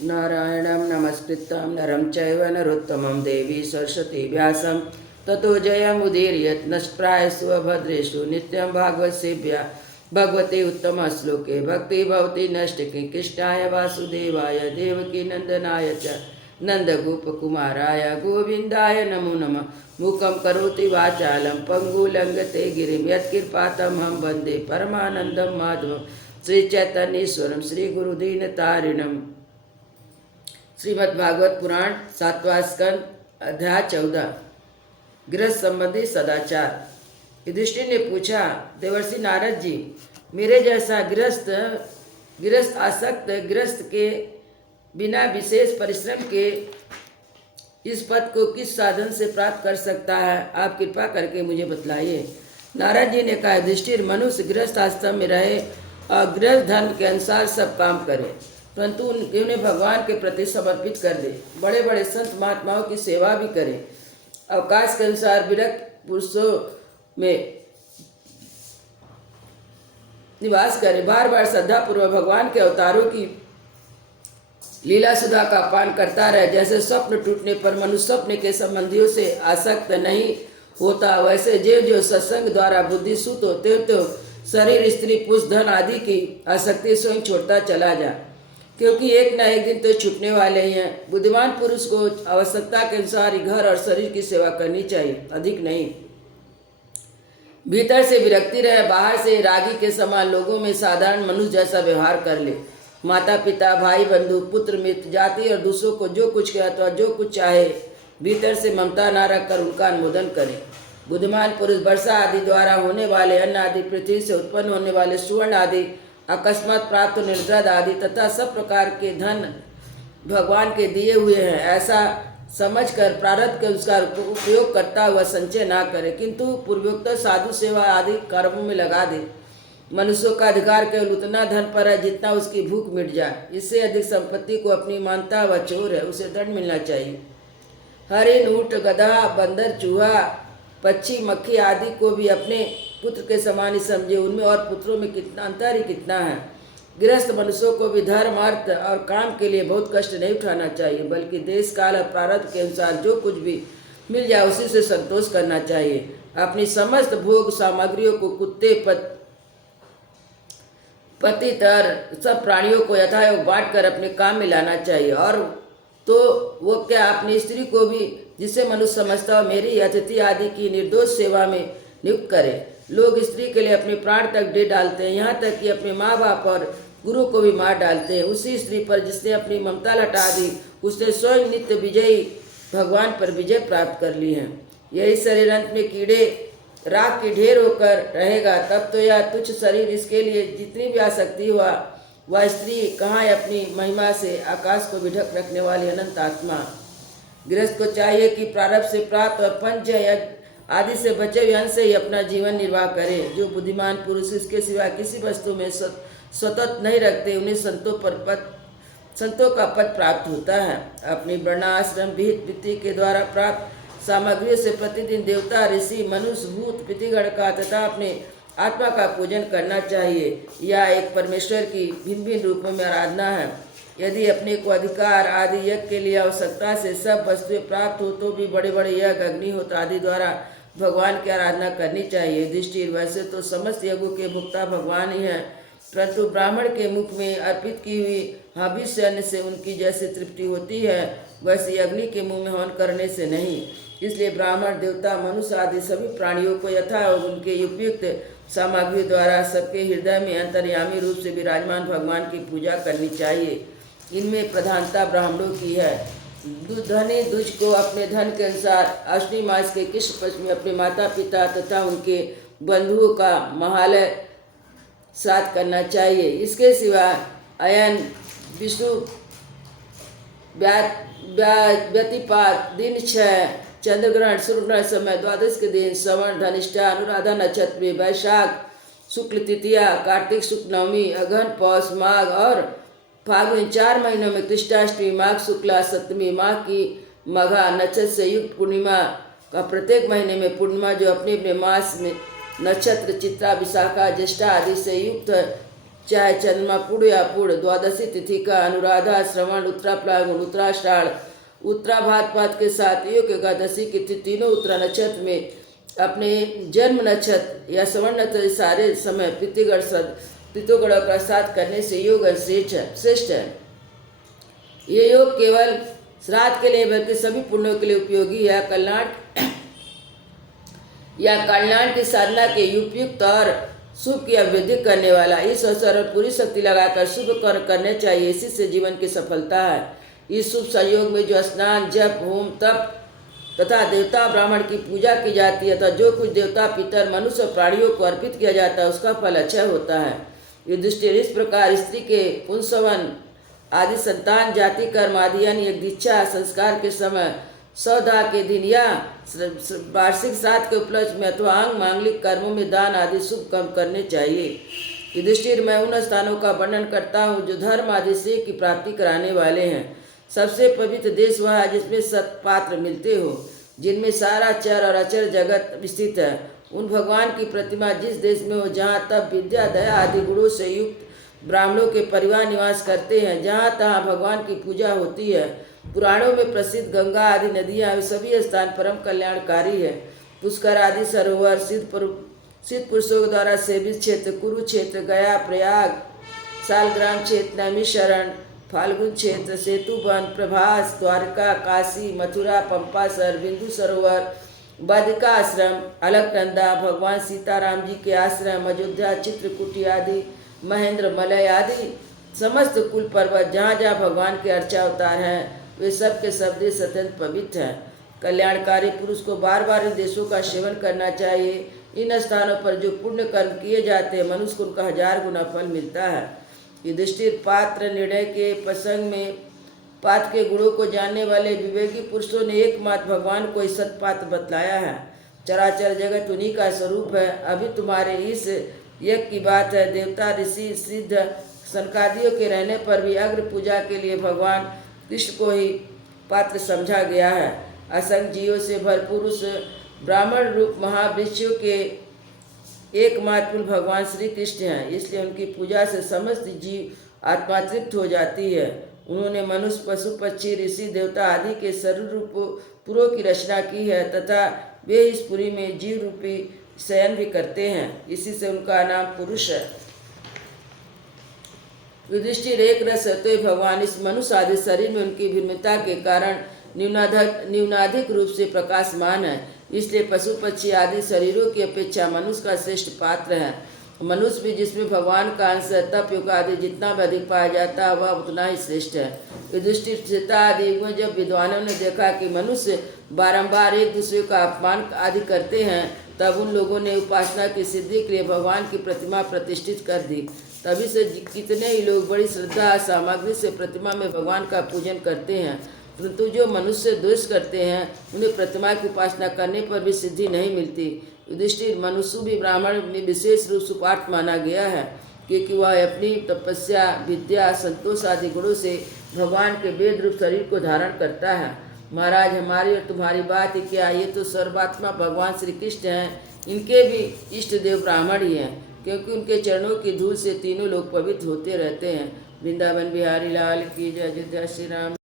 नारायणं नमस्कृतं नरं चैव नरोत्तमं देवी सरस्वती व्यासं ततो जयमुदीरयत् नष्प्रायस्व भद्रेषु नित्यं भागवतसेव्या भगवते उत्तमश्लोके भक्ति भवति नष्टके कृष्णाय वासुदेवाय देवकी नंदनाय च नन्दगोपकुमाराय गोविन्दाय नमो नमः। मूकं करोति वाचालं पङ्गुलङ्घते गिरिं यत्कृपातमहं वन्दे परमानन्दं माधवं श्रीचैतन्येश्वरं श्रीगुरुदीनतारिणम्। श्रीमद् भागवत पुराण 7वां स्कंद अध्याय 14 गृहस्थ संबंधी सदाचार। युधिष्ठिर ने पूछा, देवर्षि नारद जी, मेरे जैसा गृहस्थ आसक्त गृहस्थ के बिना विशेष परिश्रम के इस पद को किस साधन से प्राप्त कर सकता है? आप कृपा करके मुझे बतलाइए। नारद जी ने कहा, युधिष्ठिर, मनुष्य गृहस्थ आश्रम में रहे और गृहस्थ धर्म के अनुसार सब काम करे, परंतु उन्हें भगवान के प्रति समर्पित कर दे। बड़े बड़े संत महात्माओं की सेवा भी करे। अवकाश के अनुसार विरक्त पुरुषों में निवास करे। बार बार श्रद्धापूर्वक भगवान के अवतारों की लीला सुधा का पान करता रहे। जैसे स्वप्न टूटने पर मनुष्य स्वप्न के संबंधियों से आसक्त नहीं होता, वैसे जो सत्संग द्वारा बुद्धि सुत होते तो शरीर, स्त्री, पुरुष, धन आदि की आसक्ति स्वयं छोड़ता चला जा, क्योंकि एक न एक दिन तो छूटने वाले ही हैं। बुद्धिमान पुरुष को आवश्यकता के अनुसार ही घर और शरीर की सेवा करनी चाहिए, अधिक नहीं। भीतर से विरक्ति रहे, बाहर से रागी के समान लोगों में साधारण मनुष्य जैसा व्यवहार कर ले। माता पिता, भाई बंधु, पुत्र मित्र, जाति और दूसरों को जो कुछ कहे अथवा जो कुछ चाहे, भीतर से ममता न रखकर उनका अनुमोदन करे। बुद्धिमान पुरुष वर्षा आदि द्वारा होने वाले अन्न आदि, पृथ्वी से उत्पन्न होने वाले सुवर्ण आदि, अकस्मात प्राप्त निर्द्रद आदि तथा सब प्रकार के धन भगवान के दिए हुए हैं, ऐसा समझकर प्रारब्ध के अनुसार उपयोग करता हुआ संचय ना करे, किंतु पूर्वोक्त साधु सेवा आदि कर्मों में लगा दे। मनुष्यों का अधिकार केवल उतना धन पर है जितना उसकी भूख मिट जाए। इससे अधिक संपत्ति को अपनी मानता व चोर है, उसे दंड मिलना चाहिए। हरिण, ऊंट, गधा, बंदर, चूहा, पक्षी, मक्खी आदि को भी अपने पुत्र के समान ही समझे। उनमें और पुत्रों में कितना अंतर ही कितना है। गृहस्थ मनुष्यों को भी धर्म, अर्थ और काम के लिए बहुत कष्ट नहीं उठाना चाहिए, बल्कि देश काल और प्रारब्ध के अनुसार जो कुछ भी मिल जाए उसी से संतोष करना चाहिए। अपनी समस्त भोग सामग्रियों को कुत्ते, पतितर सब प्राणियों को यथायोग बांट कर अपने काम में लाना चाहिए। और तो वो क्या, अपनी स्त्री को भी, जिसे मनुष्य समझता हो मेरी अतिथि आदि की निर्दोष सेवा में नियुक्त करे। लोग स्त्री के लिए अपने प्राण तक दे डालते हैं, यहाँ तक कि अपने माँ बाप और गुरु को भी मार डालते हैं। उसी स्त्री पर जिसने अपनी ममता लटा दी, उसने स्वयं नित्य विजयी भगवान पर विजय प्राप्त कर ली है। यही शरीर अंत में कीड़े राख की ढेर होकर रहेगा, तब तो यह तुच्छ शरीर, इसके लिए जितनी भी आसक्ति हुआ, वह स्त्री कहाँ है अपनी महिमा से आकाश को भी ढक रखने वाली अनंत आत्मा। गृहस्थ को चाहिए कि प्रारब्ध से प्राप्त और पंच यज्ञ आदि से बचे हुए अंश से ही अपना जीवन निर्वाह करे। जो बुद्धिमान पुरुष इसके सिवा किसी वस्तु में स्वतंत्र नहीं रखते, उन्हें संतों का पद प्राप्त होता है। अपनी वर्णाश्रम विहित वृत्ति के द्वारा प्राप्त सामग्रियों से प्रतिदिन देवता, ऋषि, मनुष्य, भूत, पितृगण का तथा अपने आत्मा का पूजन करना चाहिए। यह एक परमेश्वर की भिन्न भिन्न रूपों में आराधना है। यदि अपने को अधिकार आदि यज्ञ के लिए आवश्यकता से सब वस्तुएं प्राप्त हो तो भी बड़े बड़े यज्ञ, अग्निहोत्र आदि द्वारा भगवान की आराधना करनी चाहिए। युधिष्ठिर, वैसे तो समस्त यज्ञों के भुक्ता भगवान ही हैं, परंतु ब्राह्मण के मुख में अर्पित की हुई हविष्य अन्न से उनकी जैसे तृप्ति होती है, वैसे अग्नि के मुँह में हवन करने से नहीं। इसलिए ब्राह्मण, देवता, मनुष्य आदि सभी प्राणियों को यथा उनके उपयुक्त सामग्री द्वारा सबके हृदय में अंतर्यामी रूप से विराजमान भगवान की पूजा करनी चाहिए। इनमें प्रधानता ब्राह्मणों की है। धनी दुज को अपने धन के अनुसार अश्विनी मास के कृष्ण पक्ष में अपने माता पिता तथा उनके बंधुओं का महालय श्राद्ध करना चाहिए। इसके सिवा अयन, विष्णु व्यतिपात, दिन 6, चंद्रग्रहण, सूर्यग्रहण समय, द्वादश के दिन, श्रवण, धनिष्ठा, अनुराधा नक्षत्र में, वैशाख शुक्ल तृतीया, कार्तिक शुक्ल नवमी, अगहन, पौष, माघ और फागुन 4 महीनों में कृष्णाष्टमी, माघ शुक्ला सप्तमी, माघ की मघा नक्षत्र से युक्त पूर्णिमा का प्रत्येक महीने में पूर्णिमा जो अपने अपने मास में नक्षत्र चित्रा, विशाखा, ज्येष्ठा आदि से युक्त चाहे चंद्रमा पूर्ण या पूर्ण, द्वादशी तिथि का अनुराधा, श्रवण, उत्तरा फाल्गुन, उत्तराषाढ़, उत्तरा भाद्रपद के साथ योग एकादशी की तिथि तीनों उत्तरा नक्षत्र में अपने जन्म नक्षत्र या स्वर्ण नक्षत्र सारे समय पितृगण का साथ करने से योग श्रेष्ठ है। ये योग केवल श्राद्ध के लिए बल्कि सभी पुण्यों के लिए उपयोगी है। कल्याण की साधना के उपयुक्त और शुभ की अभिवृद्धि करने वाला। इस अवसर और पूरी शक्ति लगाकर शुभ कर्म करने चाहिए, इसी से जीवन की सफलता है। इस शुभ संयोग में जो स्नान, जप, होम, तप तथा देवता ब्राह्मण की पूजा की जाती है तथा जो कुछ देवता, पितर, मनुष्य और प्राणियों को अर्पित किया जाता है उसका फल अच्छा होता है। युधिष्ठिर, इस प्रकार स्त्री के पुंसवन आदि संतान, जाति, कर्म आदि यानी एक दीक्षा संस्कार के समय, सौदा के दिन या वार्षिक श्राद्ध के उपलक्ष्य में अथवा अंग मांगलिक कर्मों में दान आदि शुभ कर्म करने चाहिए। युधिष्ठिर, मैं उन स्थानों का वर्णन करता हूँ जो धर्म आदि से की प्राप्ति कराने वाले हैं। सबसे पवित्र देश वह है जिसमें सत्पात्र मिलते हो, जिनमें सारा चर और अचर जगत स्थित है। उन भगवान की प्रतिमा जिस देश में हो जहाँ तप, विद्या, दया आदि गुणों से युक्त ब्राह्मणों के परिवार निवास करते हैं, जहाँ तहाँ भगवान की पूजा होती है। पुराणों में प्रसिद्ध गंगा आदि नदियाँ सभी स्थान परम कल्याणकारी है। पुष्कर आदि सरोवर, सिद्ध पुरुषों द्वारा सेवित क्षेत्र, कुरुक्षेत्र, गया, प्रयाग, सालग्राम क्षेत्र, नैमिषारण्य, फाल्गुन क्षेत्र, सेतुवन, प्रभास, द्वारका, काशी, मथुरा, पंपासर, बिंदु सरोवर, बद्रिका आश्रम, अलकनंदा, भगवान सीताराम जी के आश्रम, अयोध्या, चित्रकूटी आदि, महेंद्र, मलय आदि समस्त कुल पर्वत जहाँ जहाँ भगवान के अर्चा अवतार हैं वे सब के सब देश अत्यंत पवित्र हैं। कल्याणकारी पुरुष को बार बार इन देशों का सेवन करना चाहिए। इन स्थानों पर जो पुण्य कर्म किए जाते हैं मनुष्य को उनका 1000 गुना फल मिलता है। युधिष्ठिर, पात्र निर्णय के प्रसंग में पात्र के गुणों को जानने वाले विवेकी पुरुषों ने एकमात्र भगवान को सत्पात्र बतलाया है। चराचर जगत उन्हीं का स्वरूप है। अभी तुम्हारे इस यज्ञ की बात है। देवता, ऋषि, सिद्ध, सनकादियों के रहने पर भी अग्र पूजा के लिए भगवान कृष्ण को ही पात्र समझा गया है। असंख्य जीवों से भरपूर उस ब्राह्मण रूप महावृक्षों के एकमात्र भगवान श्री कृष्ण हैं, इसलिए उनकी पूजा से समस्त जीव आत्मा तृप्त हो जाती है। उन्होंने मनुष्य, पशु, पक्षी, ऋषि, देवता आदि के सर्व पुरों की रचना की है तथा वे इस पुरी में जीव रूपी शयन भी करते हैं, इसी से उनका नाम पुरुष है। युधिष्ठिर, एक रस होते भगवान इस मनुष्य आदि शरीर में उनकी भिन्नता के कारण न्यूनाधिक रूप से प्रकाशमान है, इसलिए पशु पक्षी आदि शरीरों की अपेक्षा मनुष्य का श्रेष्ठ पात्र है। मनुष्य भी जिसमें भगवान का अंश है, तप योग आदि जितना भी अधिक पाया जाता है वह उतना ही श्रेष्ठ है। युधिष्ठिर, सीता आदि में जब विद्वानों ने देखा कि मनुष्य बारंबार एक दूसरे का अपमान आदि करते हैं तब उन लोगों ने उपासना की सिद्धि के लिए भगवान की प्रतिमा प्रतिष्ठित कर दी। तभी से कितने ही लोग बड़ी श्रद्धा सामग्री से प्रतिमा में भगवान का पूजन करते हैं, परंतु जो मनुष्य द्वेष करते हैं उन्हें प्रतिमा की उपासना करने पर भी सिद्धि नहीं मिलती। युधिष्ठिर, मनुष्य भी ब्राह्मण में विशेष रूप से पाठ माना गया है क्योंकि वह अपनी तपस्या, विद्या, संतोष आदि गुणों से भगवान के वेद रूप शरीर को धारण करता है। महाराज, हमारी और तुम्हारी बात ही क्या, ये तो सर्वात्मा भगवान श्री कृष्ण हैं। इनके भी इष्ट देव ब्राह्मण ही हैं क्योंकि उनके चरणों की धूल से तीनों लोग पवित्र होते रहते हैं। वृंदावन बिहारी लाल की जय। अयोध्या श्री राम।